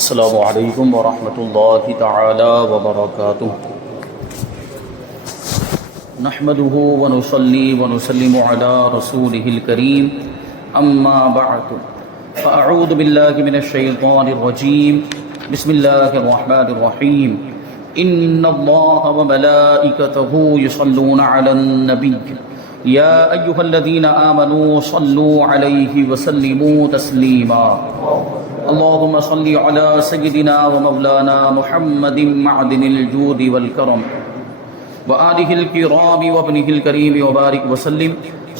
السلام علیکم ورحمۃ اللہ تعالی وبرکاتہ نحمده ونصلي ونسلم على رسوله الكريم اما بعد فاعوذ بالله من الشیطان الرجیم بسم اللہ الرحمن الرحیم ان اللہ وملائکته يصلون على النبی یا ایها الذین آمنوا صلوا علیہ وسلموا تسلیما اللهم صل على سيدنا ومولانا محمد معدن الجود والكرم وآله الكرام وابنه الكريم وبارك وسلم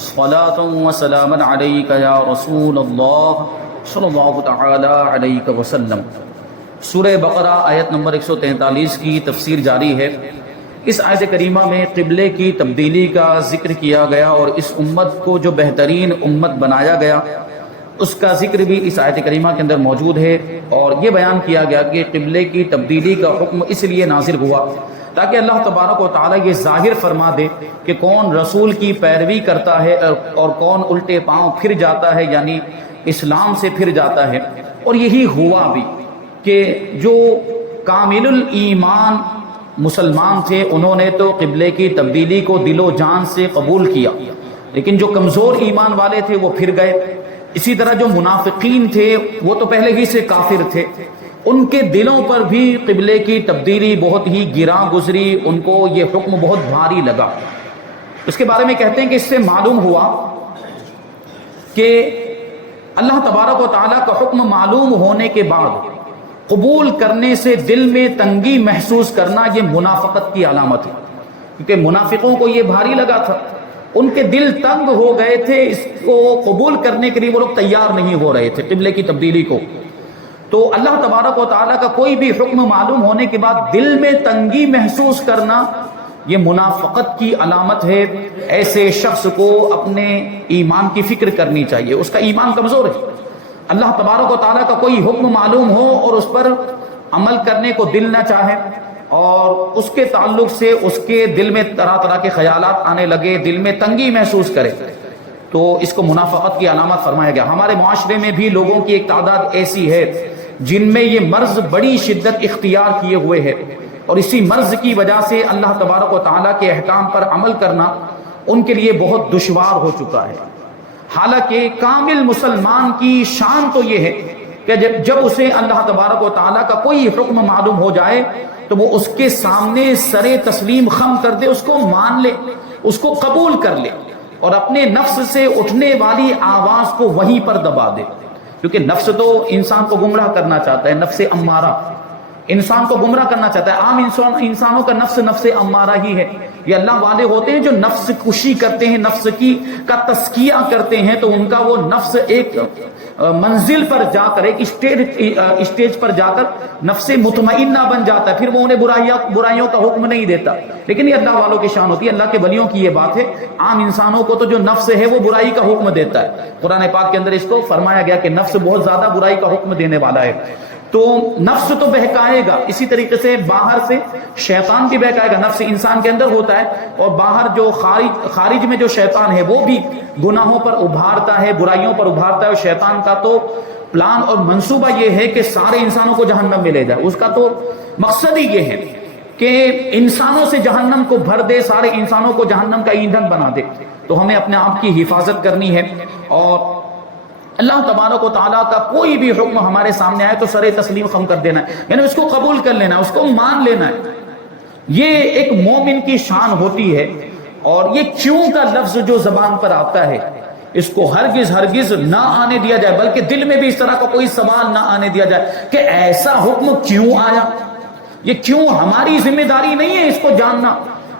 صلاة وسلاما عليك يا رسول الله صلی اللہ تعالی علیہ وسلم۔ سورہ بقرہ آیت نمبر 143 کی تفسیر جاری ہے۔ اس آیت کریمہ میں قبلے کی تبدیلی کا ذکر کیا گیا اور اس امت کو جو بہترین امت بنایا گیا اس کا ذکر بھی اس آیت کریمہ کے اندر موجود ہے، اور یہ بیان کیا گیا کہ قبلے کی تبدیلی کا حکم اس لیے نازل ہوا تاکہ اللہ تبارک و تعالیٰ یہ ظاہر فرما دے کہ کون رسول کی پیروی کرتا ہے اور کون الٹے پاؤں پھر جاتا ہے، یعنی اسلام سے پھر جاتا ہے۔ اور یہی ہوا بھی کہ جو کامل الایمان مسلمان تھے انہوں نے تو قبلے کی تبدیلی کو دل و جان سے قبول کیا، لیکن جو کمزور ایمان والے تھے وہ پھر گئے۔ اسی طرح جو منافقین تھے وہ تو پہلے ہی سے کافر تھے، ان کے دلوں پر بھی قبلے کی تبدیلی بہت ہی گراں گزری، ان کو یہ حکم بہت بھاری لگا۔ اس کے بارے میں کہتے ہیں کہ اس سے معلوم ہوا کہ اللہ تبارک و تعالیٰ کا حکم معلوم ہونے کے بعد قبول کرنے سے دل میں تنگی محسوس کرنا یہ منافقت کی علامت ہے، کیونکہ منافقوں کو یہ بھاری لگا تھا، ان کے دل تنگ ہو گئے تھے، اس کو قبول کرنے کے لیے وہ لوگ تیار نہیں ہو رہے تھے قبلے کی تبدیلی کو۔ تو اللہ تبارک و تعالیٰ کا کوئی بھی حکم معلوم ہونے کے بعد دل میں تنگی محسوس کرنا یہ منافقت کی علامت ہے۔ ایسے شخص کو اپنے ایمان کی فکر کرنی چاہیے، اس کا ایمان کمزور ہے۔ اللہ تبارک و تعالیٰ کا کوئی حکم معلوم ہو اور اس پر عمل کرنے کو دل نہ چاہے، اور اس کے تعلق سے اس کے دل میں طرح طرح کے خیالات آنے لگے، دل میں تنگی محسوس کرے، تو اس کو منافقت کی علامت فرمایا گیا۔ ہمارے معاشرے میں بھی لوگوں کی ایک تعداد ایسی ہے جن میں یہ مرض بڑی شدت اختیار کیے ہوئے ہے، اور اسی مرض کی وجہ سے اللہ تبارک و تعالیٰ کے احکام پر عمل کرنا ان کے لیے بہت دشوار ہو چکا ہے۔ حالانکہ کامل مسلمان کی شان تو یہ ہے کہ جب اسے اللہ تبارک و تعالیٰ کا کوئی حکم معلوم ہو جائے تو وہ اس کے سامنے سر تسلیم خم کر دے، اس کو مان لے، اس کو قبول کر لے، اور اپنے نفس سے اٹھنے والی آواز کو وہیں پر دبا دے، کیونکہ نفس تو انسان کو گمراہ کرنا چاہتا ہے، نفس امارہ انسان کو گمراہ کرنا چاہتا ہے۔ عام انسانوں کا نفس امارہ ہی ہے۔ یہ اللہ والے ہوتے ہیں جو نفس کشی کرتے ہیں، نفس کا تزکیہ کرتے ہیں، تو ان کا وہ نفس ایک منزل پر جا کر، ایک اسٹیج پر جا کر نفس مطمئنہ بن جاتا ہے، پھر وہ انہیں برائیوں کا حکم نہیں دیتا۔ لیکن یہ اللہ والوں کی شان ہوتی ہے، اللہ کے ولیوں کی یہ بات ہے۔ عام انسانوں کو تو جو نفس ہے وہ برائی کا حکم دیتا ہے۔ قرآن پاک کے اندر اس کو فرمایا گیا کہ نفس بہت زیادہ برائی کا حکم دینے والا ہے۔ تو نفس تو بہکائے گا، اسی طریقے سے باہر سے شیطان بھی بہکائے گا۔ نفس انسان کے اندر ہوتا ہے، اور باہر جو خارج میں جو شیطان ہے وہ بھی گناہوں پر ابھارتا ہے، برائیوں پر ابھارتا ہے، اور شیطان کا تو پلان اور منصوبہ یہ ہے کہ سارے انسانوں کو جہنم میں لے جائے۔ اس کا تو مقصد ہی یہ ہے کہ انسانوں سے جہنم کو بھر دے، سارے انسانوں کو جہنم کا ایندھن بنا دے۔ تو ہمیں اپنے آپ کی حفاظت کرنی ہے، اور اللہ تبارک و تعالیٰ کا کوئی بھی حکم ہمارے سامنے آئے تو سر تسلیم خم کر دینا ہے، یعنی اس کو قبول کر لینا ہے، اس کو مان لینا ہے۔ یہ ایک مومن کی شان ہوتی ہے۔ اور یہ کیوں کا لفظ جو زبان پر آتا ہے اس کو ہرگز نہ آنے دیا جائے، بلکہ دل میں بھی اس طرح کا کوئی سوال نہ آنے دیا جائے کہ ایسا حکم کیوں آیا، یہ کیوں۔ ہماری ذمہ داری نہیں ہے اس کو جاننا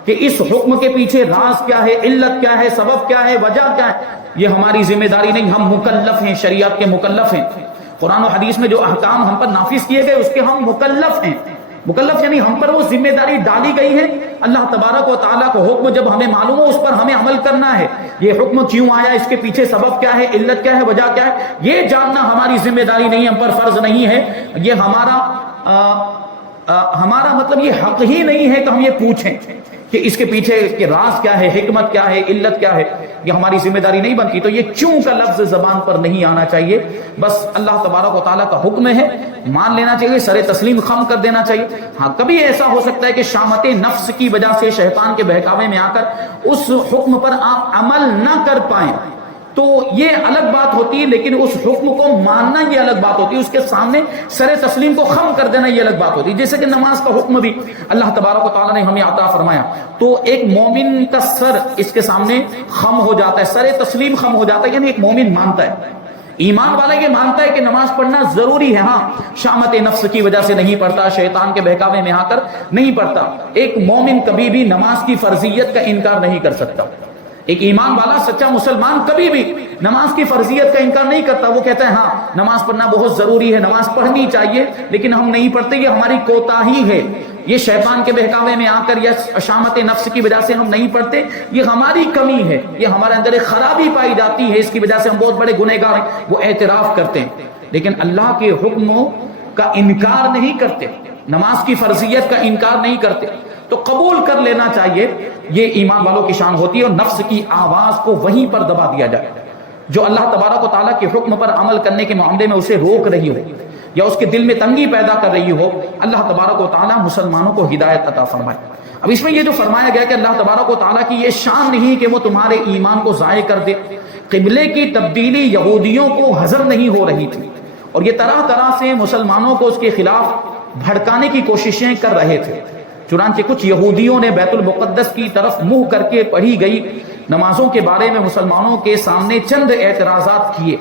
کہ اس حکم کے پیچھے راز کیا ہے، علت کیا ہے، سبب کیا ہے، وجہ کیا ہے، یہ ہماری ذمہ داری نہیں۔ ہم مکلف ہیں، شریعت کے مکلف ہیں۔ قرآن و حدیث میں جو احکام ہم پر نافذ کیے گئے اس کے ہم مکلف ہیں۔ مکلف یعنی ہم پر وہ ذمہ داری ڈالی گئی ہے۔ اللہ تبارک و تعالیٰ کو حکم جب ہمیں معلوم ہو اس پر ہمیں عمل کرنا ہے۔ یہ حکم کیوں آیا، اس کے پیچھے سبب کیا ہے، علت کیا ہے، وجہ کیا ہے، یہ جاننا ہماری ذمہ داری نہیں، ہم پر فرض نہیں ہے۔ یہ ہمارا مطلب یہ حق ہی نہیں ہے کہ ہم یہ پوچھیں کہ اس کے پیچھے کہ راز کیا ہے، حکمت کیا ہے، علت کیا ہے، یہ ہماری ذمہ داری نہیں بنتی۔ تو یہ کیوں کا لفظ زبان پر نہیں آنا چاہیے، بس اللہ تبارک و تعالیٰ کا حکم ہے مان لینا چاہیے، سر تسلیم خم کر دینا چاہیے۔ ہاں کبھی ایسا ہو سکتا ہے کہ شامت نفس کی وجہ سے شیطان کے بہکاوے میں آ کر اس حکم پر آپ عمل نہ کر پائیں تو یہ الگ بات ہوتی ہے، لیکن اس حکم کو ماننا یہ الگ بات ہوتی ہے، اس کے سامنے سر تسلیم کو خم کر دینا یہ الگ بات ہوتی ہے۔ جیسے کہ نماز کا حکم بھی اللہ تبارک و تعالیٰ نے ہمیں عطا فرمایا، تو ایک مومن کا سر اس کے سامنے خم ہو جاتا ہے، سر تسلیم خم ہو جاتا ہے، یعنی ایک مومن مانتا ہے، ایمان والا یہ مانتا ہے کہ نماز پڑھنا ضروری ہے۔ ہاں شامت نفس کی وجہ سے نہیں پڑھتا، شیطان کے بہکاوے میں آ کر نہیں پڑھتا۔ ایک مومن کبھی بھی نماز کی فرضیت کا انکار نہیں کر سکتا۔ ایک ایمان والا سچا مسلمان کبھی بھی نماز کی فرضیت کا انکار نہیں کرتا، وہ کہتا ہے ہاں نماز پڑھنا بہت ضروری ہے، نماز پڑھنی چاہیے، لیکن ہم نہیں پڑھتے، یہ ہماری کوتاہی ہے، یہ شیطان کے بہکاوے میں آ کر یا شامت نفس کی وجہ سے ہم نہیں پڑھتے، یہ ہماری کمی ہے، یہ ہمارے اندر ایک خرابی پائی جاتی ہے، اس کی وجہ سے ہم بہت بڑے گنہگار ہیں، وہ اعتراف کرتے ہیں، لیکن اللہ کے حکموں کا انکار نہیں کرتے، نماز کی فرضیت کا انکار نہیں کرتے، تو قبول کر لینا چاہیے، یہ ایمان والوں کی شان ہوتی ہے۔ اور نفس کی آواز کو وہیں پر دبا دیا جائے، جو اللہ تبارک و تعالیٰ کے حکم پر عمل کرنے کے معاملے میں اسے روک رہی ہو یا اس کے دل میں تنگی پیدا کر رہی ہو، اللہ تبارک و تعالیٰ مسلمانوں کو ہدایت عطا فرمائے۔ اب اس میں یہ جو فرمایا گیا کہ اللہ تبارک و تعالیٰ کی یہ شان نہیں کہ وہ تمہارے ایمان کو ضائع کر دے، قبلے کی تبدیلی یہودیوں کو ہضم نہیں ہو رہی تھی، اور یہ طرح طرح سے مسلمانوں کو اس کے خلاف بھڑکانے کی کوششیں کر رہے تھے۔ چنانچہ کچھ یہودیوں نے بیت المقدس کی طرف منہ کر کے پڑھی گئی نمازوں کے بارے میں مسلمانوں کے سامنے چند اعتراضات کیے،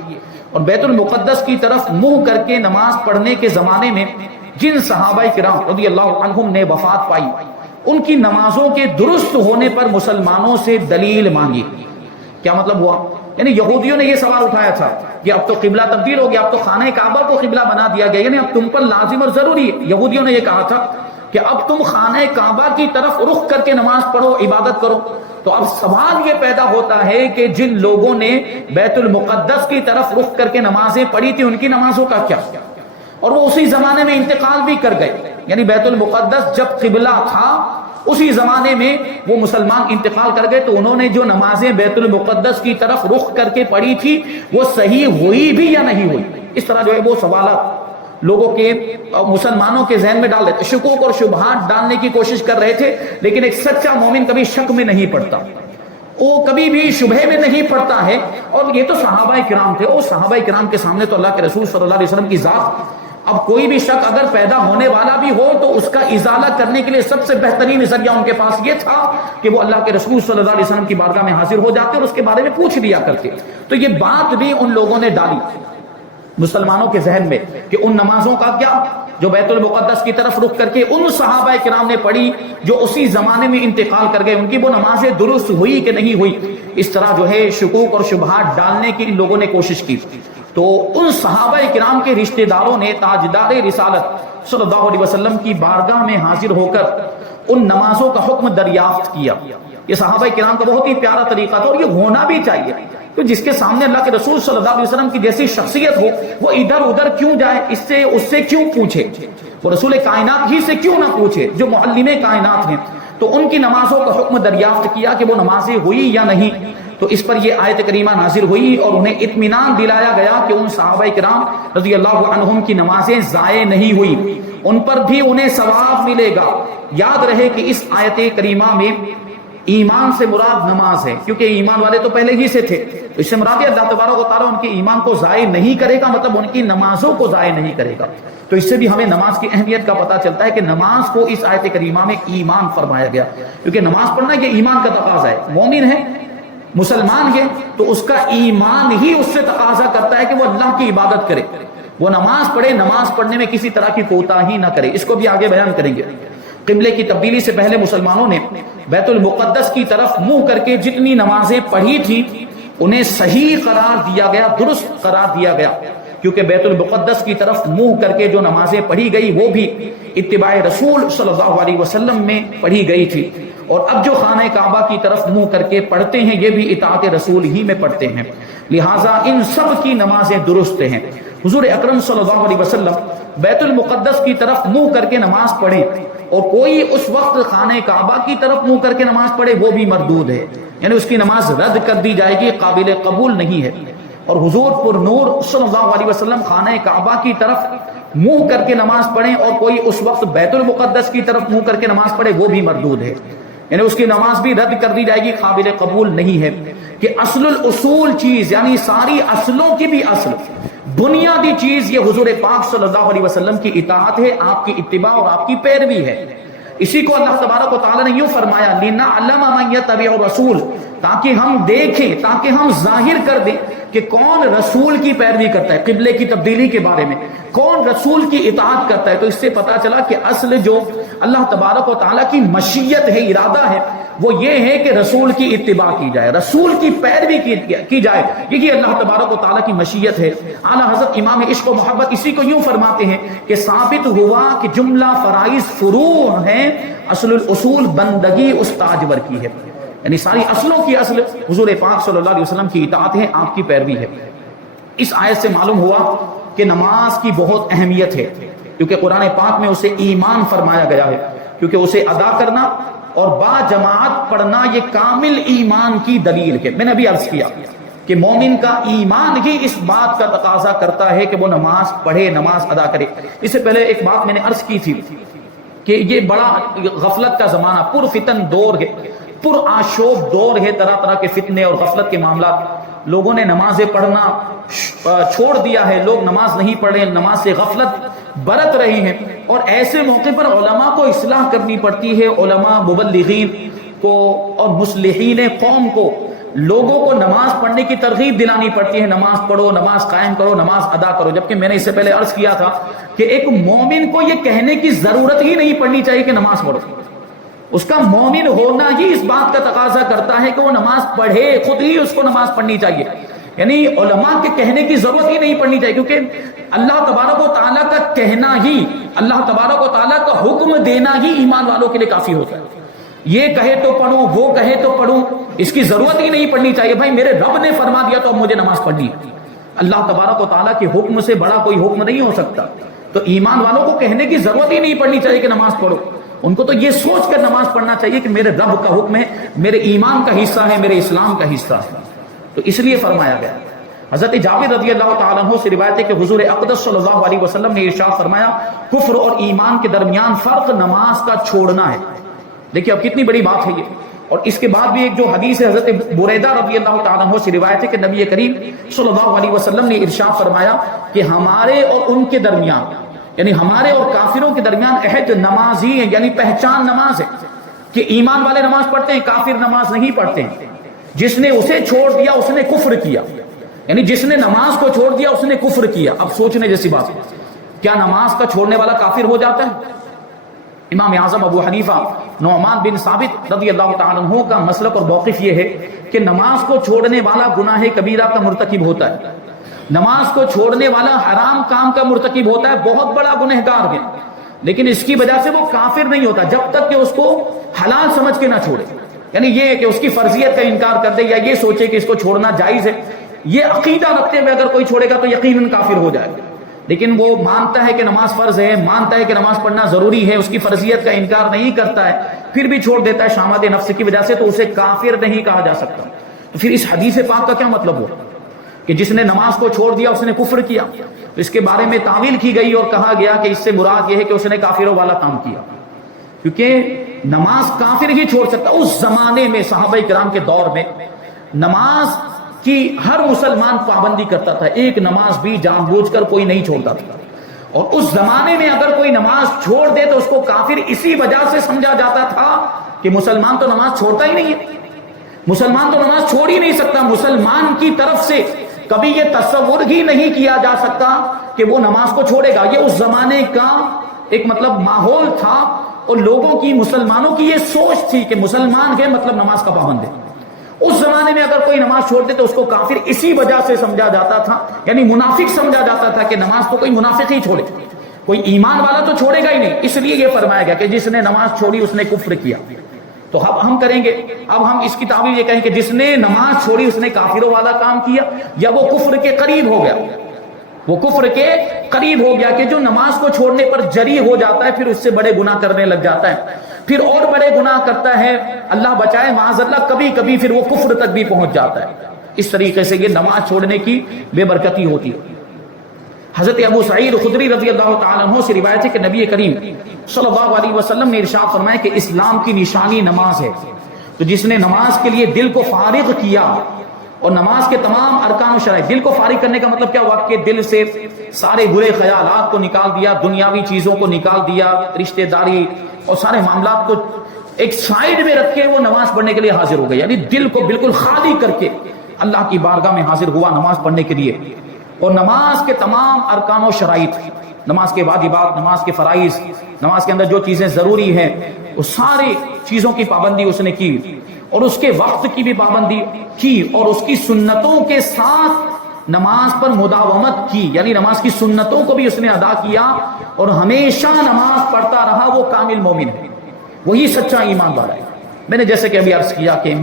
اور بیت المقدس کی طرف منہ کر کے نماز پڑھنے کے زمانے میں جن صحابہ کرام رضی اللہ عنہم نے وفات پائی، ان کی نمازوں کے درست ہونے پر مسلمانوں سے دلیل مانگی۔ کیا مطلب ہوا؟ یعنی یہودیوں نے یہ سوال اٹھایا تھا کہ اب تو قبلہ تبدیل ہو گیا، اب تو خانہ کعبہ کو قبلہ بنا دیا گیا، یعنی اب تم پر لازم اور ضروری ہے، یہودیوں نے یہ کہا تھا کہ اب تم خانہ کعبہ کی طرف رخ کر کے نماز پڑھو، عبادت کرو۔ تو اب سوال یہ پیدا ہوتا ہے کہ جن لوگوں نے بیت المقدس کی طرف رخ کر کے نمازیں پڑھی تھی، ان کی نمازوں کا کیا؟ اور وہ اسی زمانے میں انتقال بھی کر گئے، یعنی بیت المقدس جب قبلہ تھا اسی زمانے میں وہ مسلمان انتقال کر گئے، تو انہوں نے جو نمازیں بیت المقدس کی طرف رخ کر کے پڑھی تھی وہ صحیح ہوئی بھی یا نہیں ہوئی؟ اس طرح جو ہے وہ سوالات لوگوں کے مسلمانوں کے ذہن میں ڈال دیتے، شکوک اور شبہات ڈالنے کی کوشش کر رہے تھے، لیکن ایک سچا مومن کبھی شک میں نہیں پڑتا، وہ کبھی بھی شبہ میں نہیں پڑتا ہے۔ اور یہ تو صحابہ کرام تھے، اور صحابہ کرام کے سامنے تو اللہ کے رسول صلی اللہ علیہ وسلم کی ذات، اب کوئی بھی شک اگر پیدا ہونے والا بھی ہو تو اس کا ازالہ کرنے کے لیے سب سے بہترین ذریعہ ان کے پاس یہ تھا کہ وہ اللہ کے رسول صلی اللہ علیہ وسلم کی بارگاہ میں حاضر ہو جاتے اور اس کے بارے میں پوچھ لیا کرتے۔ تو یہ بات بھی ان لوگوں نے ڈالی مسلمانوں کے ذہن میں کہ ان نمازوں کا کیا جو بیت المقدس کی طرف رخ کر کے ان صحابہ کرام نے پڑھی جو اسی زمانے میں انتقال کر گئے، ان کی وہ نمازیں درست ہوئی کہ نہیں ہوئی؟ اس طرح جو ہے شکوک اور شبہات ڈالنے کی ان لوگوں نے کوشش کی۔ تو ان صحابہ کرام کے رشتہ داروں نے تاجدار رسالت صلی اللہ علیہ وسلم کی بارگاہ میں حاضر ہو کر ان نمازوں کا حکم دریافت کیا۔ یہ صحابہ کرام کا بہت ہی پیارا طریقہ تھا، اور یہ ہونا بھی چاہیے، تو جس کے سامنے اللہ کے رسول صلی اللہ علیہ وسلم کی جیسی شخصیت ہو وہ ادھر ادھر کیوں جائے، اس سے کیوں پوچھے، وہ رسول کائنات ہی سے کیوں نہ پوچھے جو معلم کائنات ہیں۔ تو ان کی نمازوں کا حکم دریافت کیا کہ وہ نمازیں ہوئی یا نہیں، تو اس پر یہ آیت کریمہ نازل ہوئی اور انہیں اطمینان دلایا گیا کہ ان صحابہ کرام رضی اللہ عنہم کی نمازیں ضائع نہیں ہوئی، ان پر بھی انہیں ثواب ملے گا۔ یاد رہے کہ اس آیت کریمہ میں ایمان سے مراد نماز ہے، کیونکہ ایمان والے تو پہلے ہی سے تھے، اس سے مراد اللہ تبارک و تعالیٰ ان کے ایمان کو ضائع نہیں کرے گا، مطلب ان کی نمازوں کو ضائع نہیں کرے گا۔ تو اس سے بھی ہمیں نماز کی اہمیت کا پتہ چلتا ہے کہ نماز کو اس آیت کریمہ میں ایمان فرمایا گیا، کیونکہ نماز پڑھنا یہ ایمان کا تقاضا ہے۔ مومن ہے، مسلمان ہے، تو اس کا ایمان ہی اس سے تقاضا کرتا ہے کہ وہ اللہ کی عبادت کرے، وہ نماز پڑھے، نماز پڑھنے میں کسی طرح کی کوتاہی نہ کرے۔ اس کو بھی آگے بیان کریں گے۔ قبلے کی تبدیلی سے پہلے مسلمانوں نے بیت المقدس کی طرف منہ کر کے جتنی نمازیں پڑھی تھی انہیں صحیح قرار دیا گیا، درست قرار دیا گیا، کیونکہ بیت المقدس کی طرف منہ کر کے جو نمازیں پڑھی گئی وہ بھی اتباع رسول صلی اللہ علیہ وسلم میں پڑھی گئی تھی، اور اب جو خانہ کعبہ کی طرف منہ کر کے پڑھتے ہیں یہ بھی اطاعت رسول ہی میں پڑھتے ہیں، لہٰذا ان سب کی نمازیں درست ہیں۔ حضور اکرم صلی اللہ علیہ وسلم بیت المقدس کی طرف منہ کر کے نماز پڑھیں اور کوئی اس وقت خانہ کعبہ کی طرف منہ کر کے نماز پڑھے وہ بھی مردود ہے، یعنی اس کی نماز رد کر دی جائے گی، قابل قبول نہیں ہے۔ اور حضور پر نور صلی اللہ علیہ وسلم خانہ کعبہ کی طرف منہ کر کے نماز پڑھیں اور کوئی اس وقت بیت المقدس کی طرف منہ کر کے نماز پڑھے وہ بھی مردود ہے، یعنی اس کی نماز بھی رد کر دی جائے گی، قابل قبول نہیں ہے۔ کہ اصل الاصول چیز یعنی ساری اصلوں کی بھی اصل بنیادی چیز یہ حضور پاک صلی اللہ علیہ وسلم کی اطاعت ہے، آپ کی اتباع اور آپ کی پیروی ہے۔ اسی کو اللہ تبارک و تعالیٰ نے یوں فرمایا لِنَعْلَمَ مَن يَتَّبِعُ الرَّسُولَ، تاکہ ہم دیکھیں، تاکہ ہم ظاہر کر دیں کہ کون رسول کی پیروی کرتا ہے، قبلے کی تبدیلی کے بارے میں کون رسول کی اطاعت کرتا ہے۔ تو اس سے پتا چلا کہ اصل جو اللہ تبارک و تعالیٰ کی مشیت ہے، ارادہ ہے، وہ یہ ہے کہ رسول کی اتباع کی جائے، رسول کی پیروی کی جائے، یہ اللہ تبارک و تعالیٰ کی مشیت ہے۔ اعلیٰ حضرت امام عشق و محبت اسی کو یوں فرماتے ہیں کہ ثابت ہوا کہ جملہ فرائض فروع ہیں، اصل الاصول بندگی اس تاجور کی ہے، یعنی ساری اصلوں کی اصل حضور پاک صلی اللہ علیہ وسلم کی اطاعت ہے، آپ کی پیروی ہے۔ اس آیت سے معلوم ہوا کہ نماز کی بہت اہمیت ہے، کیونکہ قرآن پاک میں اسے ایمان فرمایا گیا ہے، کیونکہ اسے ادا کرنا اور با جماعت پڑھنا یہ کامل ایمان کی دلیل ہے۔ میں نے ابھی عرض کیا کہ مومن کا ایمان ہی اس بات کا تقاضا کرتا ہے کہ وہ نماز پڑھے، نماز ادا کرے۔ اس سے پہلے ایک بات میں نے عرض کی تھی کہ یہ بڑا غفلت کا زمانہ، پر فتن دور ہے، پر آشوب دور ہے، طرح طرح کے فتنے اور غفلت کے معاملات، لوگوں نے نمازیں پڑھنا چھوڑ دیا ہے، لوگ نماز نہیں پڑھ رہے، نماز سے غفلت برت رہے ہیں، اور ایسے موقع پر علماء کو اصلاح کرنی پڑتی ہے، علماء مبلغین کو اور مصلحین قوم کو، لوگوں کو نماز پڑھنے کی ترغیب دلانی پڑتی ہے، نماز پڑھو، نماز قائم کرو، نماز ادا کرو۔ جبکہ میں نے اس سے پہلے عرض کیا تھا کہ ایک مومن کو یہ کہنے کی ضرورت ہی نہیں پڑنی چاہیے کہ نماز پڑھو، اس کا مومن ہونا ہی اس بات کا تقاضا کرتا ہے کہ وہ نماز پڑھے، خود ہی اس کو نماز پڑھنی چاہیے، یعنی علماء کے کہنے کی ضرورت ہی نہیں پڑنی چاہیے، کیونکہ اللہ تبارک و تعالیٰ کا کہنا ہی، اللہ تبارک و تعالیٰ کا حکم دینا ہی ایمان والوں کے لیے کافی ہوتا ہے۔ یہ کہے تو پڑھوں، وہ کہے تو پڑھوں، اس کی ضرورت ہی نہیں پڑنی چاہیے، بھائی میرے رب نے فرما دیا تو اب مجھے نماز پڑھنی ہے۔ اللہ تبارک و تعالیٰ کے حکم سے بڑا کوئی حکم نہیں ہو سکتا، تو ایمان والوں کو کہنے کی ضرورت ہی نہیں پڑنی چاہیے کہ نماز پڑھو، ان کو تو یہ سوچ کر نماز پڑھنا چاہیے کہ میرے رب کا حکم ہے، میرے ایمان کا حصہ ہے، میرے اسلام کا حصہ ہے، تو اس لیے فرمایا گیا۔ حضرت جابر رضی اللہ تعالیٰ عنہ سے روایت ہے کہ حضور اقدس صلی اللہ علیہ وسلم نے ارشاد فرمایا کفر اور ایمان کے درمیان فرق نماز کا چھوڑنا ہے۔ دیکھیے اب کتنی بڑی بات ہے یہ۔ اور اس کے بعد بھی ایک جو حدیث ہے حضرت بریدہ رضی اللہ تعالیٰ عنہ سے روایت ہے کہ نبی کریم صلی اللہ علیہ وسلم نے ارشاد فرمایا کہ ہمارے اور ان کے درمیان، یعنی ہمارے اور کافروں کے درمیان عہد نماز ہی ہے، یعنی پہچان نماز ہے، کہ ایمان والے نماز پڑھتے ہیں، کافر نماز نہیں پڑھتے ہیں۔ جس نے اسے چھوڑ دیا اس نے کفر کیا، یعنی جس نے نماز کو چھوڑ دیا اس نے کفر کیا۔ اب سوچنے جیسی بات ہے، کیا نماز کا چھوڑنے والا کافر ہو جاتا ہے؟ امام اعظم ابو حنیفہ نعمان بن ثابت رضی اللہ تعالیٰ عنہ کا مسلک اور موقف یہ ہے کہ نماز کو چھوڑنے والا گناہ کبیرہ کا مرتکب ہوتا ہے، نماز کو چھوڑنے والا حرام کام کا مرتکب ہوتا ہے، بہت بڑا گنہگار ہے، لیکن اس کی وجہ سے وہ کافر نہیں ہوتا جب تک کہ اس کو حلال سمجھ کے نہ چھوڑے، یعنی یہ ہے کہ اس کی فرضیت کا انکار کر دے یا یہ سوچے کہ اس کو چھوڑنا جائز ہے، یہ عقیدہ رکھتے ہوئے اگر کوئی چھوڑے گا تو یقیناً کافر ہو جائے گا۔ لیکن وہ مانتا ہے کہ نماز فرض ہے، مانتا ہے کہ نماز پڑھنا ضروری ہے، اس کی فرضیت کا انکار نہیں کرتا ہے، پھر بھی چھوڑ دیتا ہے شہوات نفس کی وجہ سے، تو اسے کافر نہیں کہا جا سکتا۔ تو پھر اس حدیث پاک کا کیا مطلب ہوا کہ جس نے نماز کو چھوڑ دیا اس نے کفر کیا؟ تو اس کے بارے میں تعویل کی گئی اور کہا گیا کہ اس سے مراد یہ ہے کہ اس نے کافروں والا کام کیا، کیونکہ نماز کافر ہی چھوڑ سکتا۔ اس زمانے میں صحابہ کرام کے دور میں نماز کی ہر مسلمان پابندی کرتا تھا، ایک نماز بھی جان بوجھ کر کوئی نہیں چھوڑتا تھا، اور اس زمانے میں اگر کوئی نماز چھوڑ دے تو اس کو کافر اسی وجہ سے سمجھا جاتا تھا کہ مسلمان تو نماز چھوڑتا ہی نہیں ہے، مسلمان تو نماز چھوڑ ہی نہیں سکتا، مسلمان کی طرف سے کبھی یہ تصور ہی نہیں کیا جا سکتا کہ وہ نماز کو چھوڑے گا۔ یہ اس زمانے کا ایک مطلب ماحول تھا، اور لوگوں کی، مسلمانوں کی یہ سوچ تھی کہ مسلمان ہے مطلب نماز کا پابند ہے۔ اس زمانے میں اگر کوئی نماز چھوڑ دے تو اس کو کافر اسی وجہ سے سمجھا جاتا تھا، یعنی منافق سمجھا جاتا تھا کہ نماز تو کوئی منافق ہی چھوڑے، کوئی ایمان والا تو چھوڑے گا ہی نہیں، اس لیے یہ فرمایا گیا کہ جس نے نماز چھوڑی اس نے کفر کیا۔ تو اب ہم کریں گے، اب ہم اس کی تعبیر یہ کہیں کہ جس نے نماز چھوڑی اس نے کافروں والا کام کیا، یا وہ کفر کے قریب ہو گیا، وہ کفر کے قریب ہو گیا کہ جو نماز کو چھوڑنے پر جری ہو جاتا ہے پھر اس سے بڑے گناہ کرنے لگ جاتا ہے، پھر اور بڑے گناہ کرتا ہے، اللہ بچائے معاذ اللہ، کبھی کبھی پھر وہ کفر تک بھی پہنچ جاتا ہے۔ اس طریقے سے یہ نماز چھوڑنے کی بے برکتی ہوتی ہے۔ حضرت ابو سعید خدری رضی اللہ تعالیٰ عنہ سے روایت ہے کہ نبی کریم صلی اللہ علیہ وسلم نے ارشاد فرمایا کہ اسلام کی نشانی نماز ہے، تو جس نے نماز کے لیے دل کو فارغ کیا، اور نماز کے تمام ارکان و شرائط، دل کو فارغ کرنے کا مطلب کیا ہوا کہ دل سے سارے برے خیالات کو نکال دیا، دنیاوی چیزوں کو نکال دیا، رشتہ داری اور سارے معاملات کو ایک سائیڈ میں رکھ کے وہ نماز پڑھنے کے لیے حاضر ہو گئے، یعنی دل کو بالکل خالی کر کے اللہ کی بارگاہ میں حاضر ہوا نماز پڑھنے کے لیے، اور نماز کے تمام ارکان و شرائط، نماز کے واجبات، نماز کے فرائض، نماز کے اندر جو چیزیں ضروری ہیں وہ ساری چیزوں کی پابندی اس نے کی، اور اس کے وقت کی بھی پابندی کی، اور اس کی سنتوں کے ساتھ نماز پر مداومت کی، یعنی نماز کی سنتوں کو بھی اس نے ادا کیا، اور ہمیشہ نماز پڑھتا رہا۔ وہ کامل مومن ہے، وہی سچا ایمان والا ہے۔ میں نے جیسے کہ ابھی عرض کیا کہ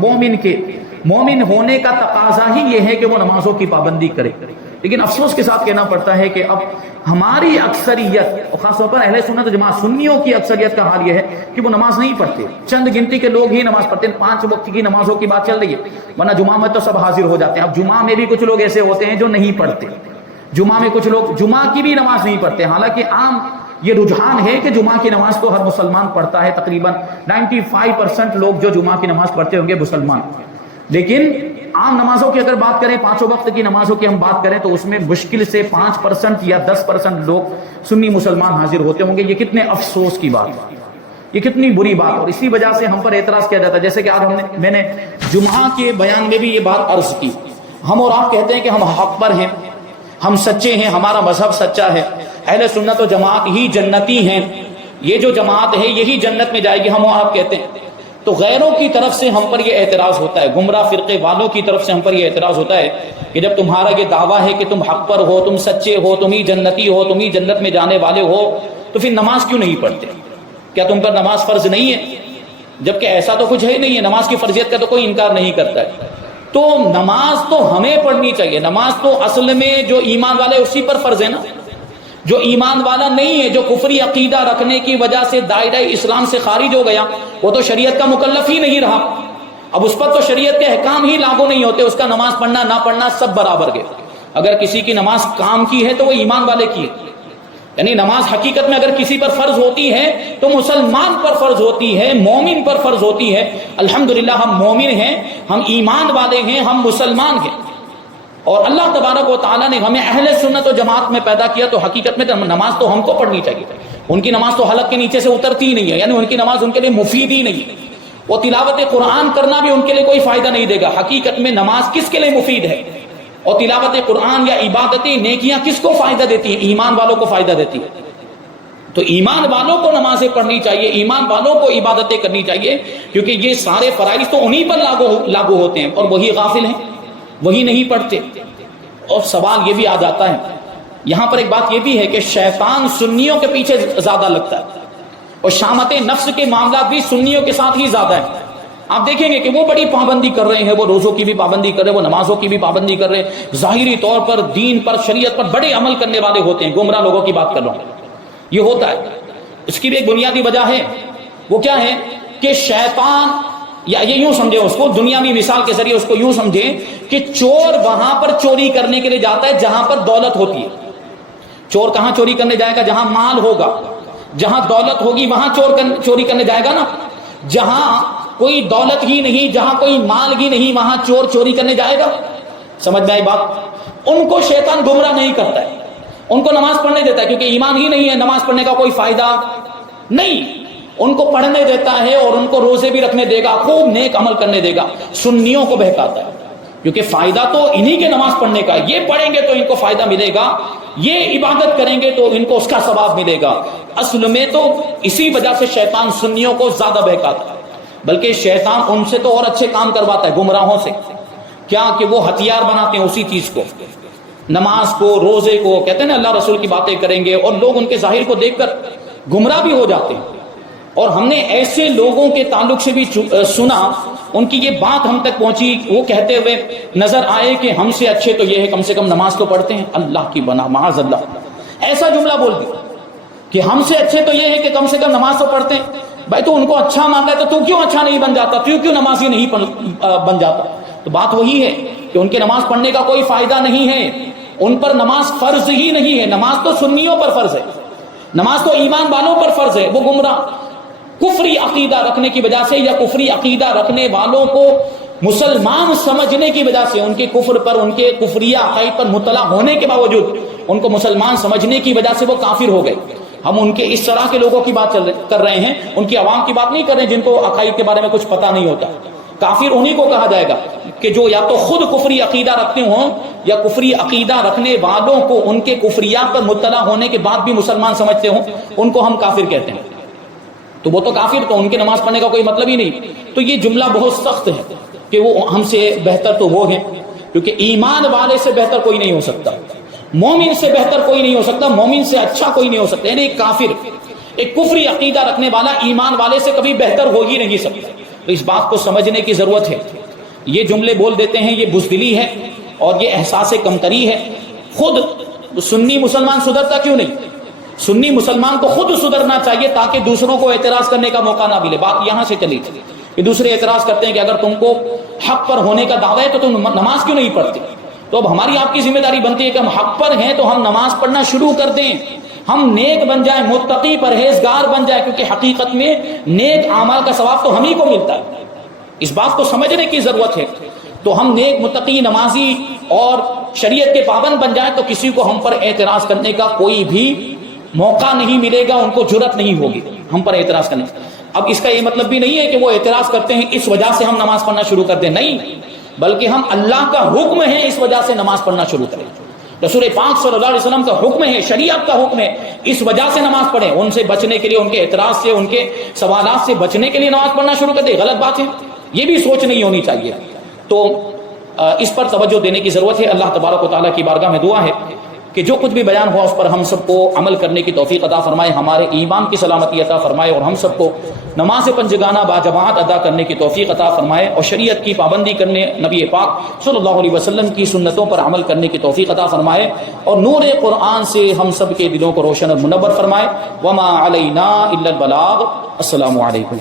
مومن ہونے کا تقاضا ہی یہ ہے کہ وہ نمازوں کی پابندی کرے، لیکن افسوس کے ساتھ کہنا پڑتا ہے کہ اب ہماری اکثریت، اور خاص طور پر اہل سنت جماعت سنیوں کی اکثریت کا حال یہ ہے کہ وہ نماز نہیں پڑھتے، چند گنتی کے لوگ ہی نماز پڑھتے ہیں، 5 وقت کی نمازوں کی بات چل رہی ہے، ورنہ جمعہ میں تو سب حاضر ہو جاتے ہیں۔ اب جمعہ میں بھی کچھ لوگ ایسے ہوتے ہیں جو نہیں پڑھتے، جمعہ میں کچھ لوگ جمعہ کی بھی نماز نہیں پڑھتے، حالانکہ عام یہ رجحان ہے کہ جمعہ کی نماز تو ہر مسلمان پڑھتا ہے، تقریباً 95% لوگ جو جمعہ کی نماز پڑھتے ہوں گے مسلمان، لیکن عام نمازوں کی اگر بات کریں، 5 وقت کی نمازوں کی ہم بات کریں تو اس میں مشکل سے 5% یا 10% لوگ سنی مسلمان حاضر ہوتے ہوں گے۔ یہ کتنے افسوس کی بات ہے، یہ کتنی بری بات، اور اسی وجہ سے ہم پر اعتراض کیا جاتا ہے۔ جیسے کہ آج میں نے جمعہ کے بیان میں بھی یہ بات عرض کی، ہم اور آپ کہتے ہیں کہ ہم حق پر ہیں، ہم سچے ہیں، ہمارا مذہب سچا ہے، اہل سنت و جماعت ہی جنتی ہیں، یہ جو جماعت ہے یہی جنت میں جائے گی، ہم اور آپ کہتے ہیں۔ تو غیروں کی طرف سے ہم پر یہ اعتراض ہوتا ہے، گمراہ فرقے والوں کی طرف سے ہم پر یہ اعتراض ہوتا ہے کہ جب تمہارا یہ دعویٰ ہے کہ تم حق پر ہو، تم سچے ہو، تم ہی جنتی ہو، تم ہی جنت میں جانے والے ہو، تو پھر نماز کیوں نہیں پڑھتے؟ کیا تم پر نماز فرض نہیں ہے؟ جبکہ ایسا تو کچھ ہے ہی نہیں ہے، نماز کی فرضیت کا تو کوئی انکار نہیں کرتا ہے۔ تو نماز تو ہمیں پڑھنی چاہیے، نماز تو اصل میں جو ایمان والے اسی پر فرض ہے نا، جو ایمان والا نہیں ہے، جو کفری عقیدہ رکھنے کی وجہ سے دائرہ اسلام سے خارج ہو گیا، وہ تو شریعت کا مکلف ہی نہیں رہا، اب اس پر تو شریعت کے احکام ہی لاگو نہیں ہوتے، اس کا نماز پڑھنا نہ پڑھنا سب برابر گئے۔ اگر کسی کی نماز کام کی ہے تو وہ ایمان والے کی ہے، یعنی نماز حقیقت میں اگر کسی پر فرض ہوتی ہے تو مسلمان پر فرض ہوتی ہے، مومن پر فرض ہوتی ہے۔ الحمدللہ ہم مومن ہیں، ہم ایمان والے ہیں، ہم مسلمان ہیں، اور اللہ تبارک و تعالیٰ نے ہمیں اہل سنت و جماعت میں پیدا کیا، تو حقیقت میں نماز تو ہم کو پڑھنی چاہیے۔ ان کی نماز تو حلق کے نیچے سے اترتی ہی نہیں ہے، یعنی ان کی نماز ان کے لیے مفید ہی نہیں ہے، وہ تلاوت قرآن کرنا بھی ان کے لیے کوئی فائدہ نہیں دے گا۔ حقیقت میں نماز کس کے لیے مفید ہے، اور تلاوت قرآن یا عبادتیں نیکیاں کس کو فائدہ دیتی ہیں؟ ایمان والوں کو فائدہ دیتی ہے۔ تو ایمان والوں کو نمازیں پڑھنی چاہیے، ایمان والوں کو عبادتیں کرنی چاہیے، کیونکہ یہ سارے فرائض تو انہی پر لاگو ہوتے ہیں، اور وہی غافل ہیں، وہی نہیں پڑھتے۔ اور سوال یہ بھی آ جاتا ہے یہاں پر، ایک بات یہ بھی ہے کہ شیطان سنیوں کے پیچھے زیادہ لگتا ہے، اور شامت نفس کے معاملات بھی سنیوں کے ساتھ ہی زیادہ ہیں۔ آپ دیکھیں گے کہ وہ بڑی پابندی کر رہے ہیں، وہ روزوں کی بھی پابندی کر رہے ہیں، وہ نمازوں کی بھی پابندی کر رہے ہیں، ظاہری طور پر دین پر، شریعت پر بڑے عمل کرنے والے ہوتے ہیں، گمراہ لوگوں کی بات کر رہا ہوں۔ یہ ہوتا ہے، اس کی بھی ایک بنیادی وجہ ہے، وہ کیا ہے کہ شیطان، یا یہ یوں سمجھے اس کو، دنیاوی مثال کے ذریعے اس کو یوں سمجھیں کہ چور وہاں پر چوری کرنے کے لیے جاتا ہے جہاں پر دولت ہوتی ہے۔ چور کہاں چوری کرنے جائے گا؟ جہاں مال ہوگا، جہاں دولت ہوگی وہاں چوری کرنے جائے گا نا۔ جہاں کوئی دولت ہی نہیں، جہاں کوئی مال ہی نہیں، وہاں چور چوری کرنے جائے گا۔ سمجھ میں آئی بات؟ ان کو شیطان گمراہ نہیں کرتا ہے، ان کو نماز پڑھنے دیتا ہے، کیونکہ ایمان ہی نہیں ہے، نماز پڑھنے کا کوئی فائدہ نہیں، ان کو پڑھنے دیتا ہے، اور ان کو روزے بھی رکھنے دے گا، خوب نیک عمل کرنے دے گا۔ سنیوں کو بہکاتا ہے، کیونکہ فائدہ تو انہی کے نماز پڑھنے کا ہے، یہ پڑھیں گے تو ان کو فائدہ ملے گا، یہ عبادت کریں گے تو ان کو اس کا ثواب ملے گا۔ اصل میں تو اسی وجہ سے شیطان سنیوں کو زیادہ بہکاتا ہے، بلکہ شیطان ان سے تو اور اچھے کام کرواتا ہے، گمراہوں سے، کیا کہ وہ ہتھیار بناتے ہیں اسی چیز کو، نماز کو، روزے کو، کہتے ہیں نا اللہ رسول کی باتیں کریں گے، اور لوگ ان کے ظاہر کو دیکھ کر گمراہ بھی ہو جاتے ہیں۔ اور ہم نے ایسے لوگوں کے تعلق سے بھی سنا، ان کی یہ بات ہم تک پہنچی، وہ کہتے ہوئے نظر آئے کہ ہم سے اچھے تو یہ ہے کم سے کم نماز تو پڑھتے ہیں۔ اللہ کی بنا، معاذ اللہ، ایسا جملہ بول دیا کہ ہم سے اچھے تو یہ ہے کہ کم سے کم نماز تو پڑھتے ہیں۔ بھائی تو ان کو اچھا مان رہا ہے تو کیوں اچھا نہیں بن جاتا؟ کیوں نمازی نہیں بن جاتا؟ تو بات وہی ہے کہ ان کے نماز پڑھنے کا کوئی فائدہ نہیں ہے، ان پر نماز فرض ہی نہیں ہے. نماز تو سنیوں پر فرض ہے, نماز تو ایمان والوں پر فرض ہے. وہ گمراہ کفری عقیدہ رکھنے کی وجہ سے یا کفری عقیدہ رکھنے والوں کو مسلمان سمجھنے کی وجہ سے, ان کے کفر پر, ان کے کفریہ عقائد پر مطلع ہونے کے باوجود ان کو مسلمان سمجھنے کی وجہ سے وہ کافر ہو گئے. ہم ان کے اس طرح کے لوگوں کی بات کر رہے ہیں, ان کی عوام کی بات نہیں کر رہے ہیں جن کو عقائد کے بارے میں کچھ پتہ نہیں ہوتا. کافر انہی کو کہا جائے گا کہ جو یا تو خود کفری عقیدہ رکھتے ہوں یا کفری عقیدہ رکھنے والوں کو ان کے کفریات پر مطلع ہونے کے بعد بھی مسلمان سمجھتے ہوں, ان کو ہم کافر کہتے ہیں. تو وہ تو کافر, تو ان کے نماز پڑھنے کا کوئی مطلب ہی نہیں. تو یہ جملہ بہت سخت ہے کہ وہ ہم سے بہتر تو وہ ہیں, کیونکہ ایمان والے سے بہتر کوئی نہیں ہو سکتا, مومن سے بہتر کوئی نہیں ہو سکتا, مومن سے اچھا کوئی نہیں ہو سکتا. یعنی ایک کافر, ایک کفری عقیدہ رکھنے والا ایمان والے سے کبھی بہتر ہو ہی نہیں سکتا. تو اس بات کو سمجھنے کی ضرورت ہے. یہ جملے بول دیتے ہیں, یہ بزدلی ہے اور یہ احساس کمتری ہے. خود سنی مسلمان سدھرتا کیوں نہیں؟ سنی مسلمان کو خود سدھرنا چاہیے تاکہ دوسروں کو اعتراض کرنے کا موقع نہ ملے. بات یہاں سے چلی تھی کہ دوسرے اعتراض کرتے ہیں کہ اگر تم کو حق پر ہونے کا دعویٰ ہے تو تم نماز کیوں نہیں پڑھتے؟ تو اب ہماری آپ کی ذمہ داری بنتی ہے کہ ہم حق پر ہیں تو ہم نماز پڑھنا شروع کر دیں, ہم نیک بن جائیں, متقی پرہیزگار بن جائیں, کیونکہ حقیقت میں نیک اعمال کا ثواب تو ہم ہی کو ملتا ہے. اس بات کو سمجھنے کی ضرورت ہے. تو ہم نیک, متقی, نمازی اور شریعت کے پابند بن جائیں تو کسی کو ہم پر اعتراض کرنے کا کوئی بھی موقع نہیں ملے گا, ان کو جرأت نہیں ہوگی ہم پر اعتراض کرنے. اب اس کا یہ مطلب بھی نہیں ہے کہ وہ اعتراض کرتے ہیں اس وجہ سے ہم نماز پڑھنا شروع کر دیں, نہیں, بلکہ ہم اللہ کا حکم ہے اس وجہ سے نماز پڑھنا شروع کریں. رسول پاک صلی اللہ علیہ وسلم کا حکم ہے, شریعت کا حکم ہے, اس وجہ سے نماز پڑھیں. ان سے بچنے کے لیے, ان کے اعتراض سے, ان کے سوالات سے بچنے کے لیے نماز پڑھنا شروع کر دیں, غلط بات ہے. یہ بھی سوچ نہیں ہونی چاہیے. تو اس پر توجہ دینے کی ضرورت ہے. اللہ تبارک و تعالیٰ کی بارگاہ میں دعا ہے کہ جو کچھ بھی بیان ہوا اس پر ہم سب کو عمل کرنے کی توفیق عطا فرمائے, ہمارے ایمان کی سلامتی عطا فرمائے اور ہم سب کو نماز پنجگانہ باجماعت ادا کرنے کی توفیق عطا فرمائے اور شریعت کی پابندی کرنے, نبی پاک صلی اللہ علیہ وسلم کی سنتوں پر عمل کرنے کی توفیق عطا فرمائے اور نور قرآن سے ہم سب کے دلوں کو روشن اور منور فرمائے. وما علینا الا البلاغ. السلام علیکم.